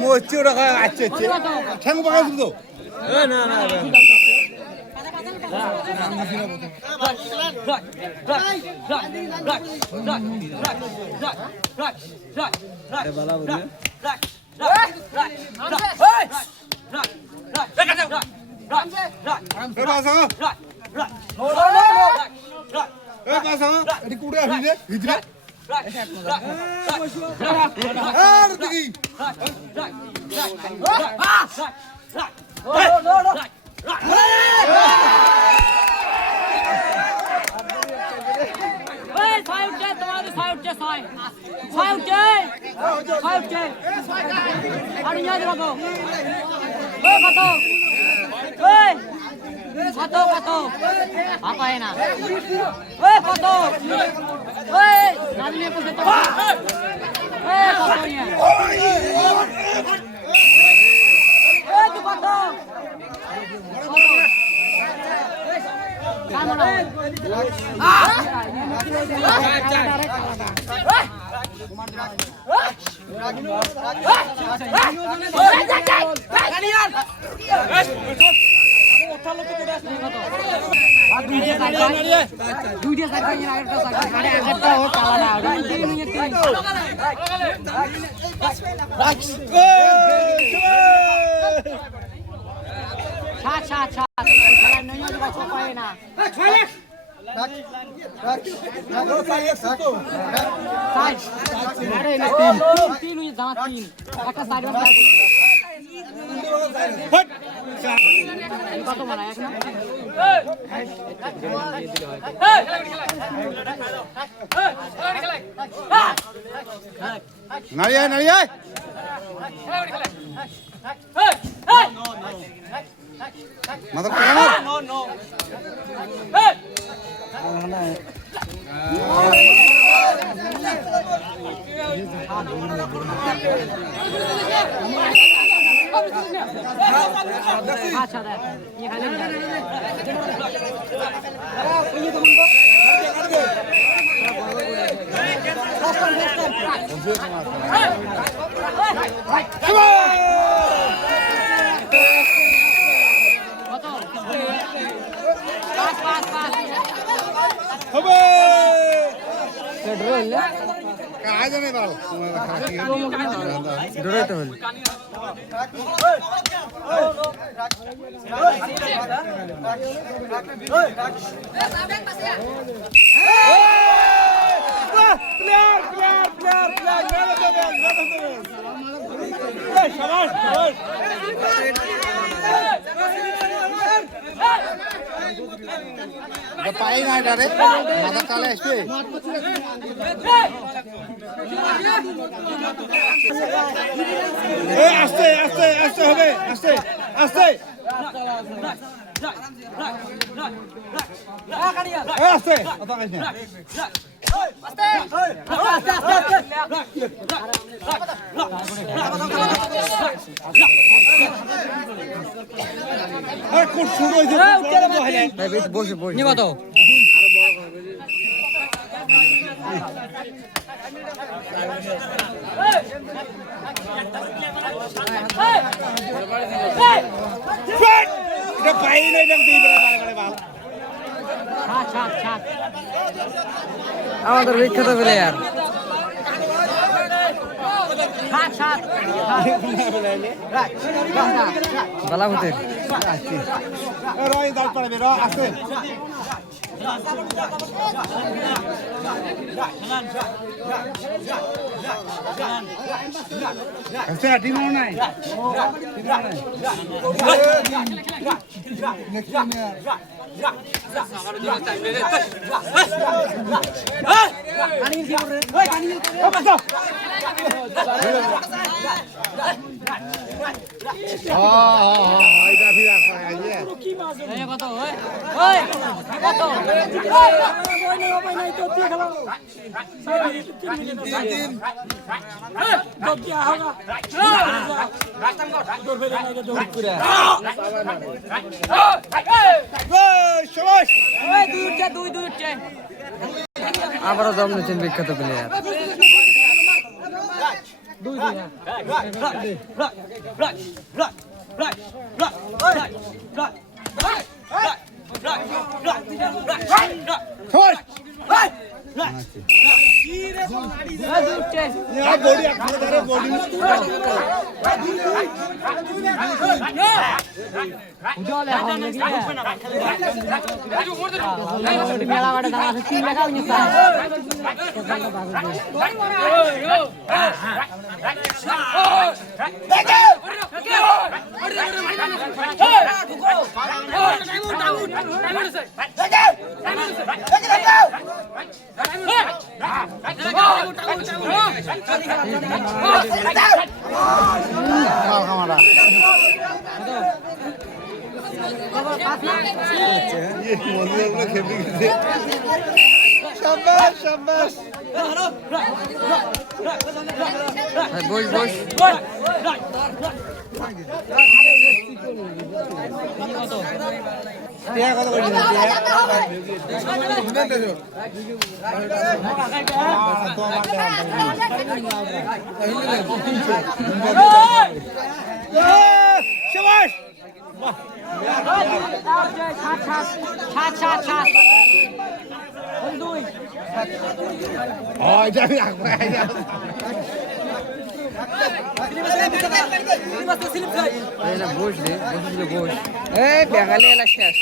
মোচি ওটা আছে ঠ্যাং পাকা তো না না apa enak? Foto. Nanti aku foto. Fotonya. Itu foto. Foto. Kamu lah. Dunia saja ada oh kalah Chat. Jalan nyonya juga cobain nah. Ada ini tin jangan tin. Atas tadi kau tu mana ya kan? Nari. Mata kanan. No. अच्छा है ये खाली जा ये तो कहाँ जाने वाला? डरे तो है। Clear. পাই না এটারে মাথা তালে আসবে আস্তে আস্তে আস্তে হবে আস্তে আস্তে আস্তে খুব শুরু হয়েছে বসে বসে নিবা তো এটা পাই না এটা দিই বলে বাল আমাদের বিখ্যাত প্লেয়ার বালাভূতের দল পারবে আছে আচ্ছা টিম নাই আবারও দম নিচ্ছেন বিখ্যাত প্লেয়ার বস বস বস রে বস এই বেঙ্গালি এলা শেষ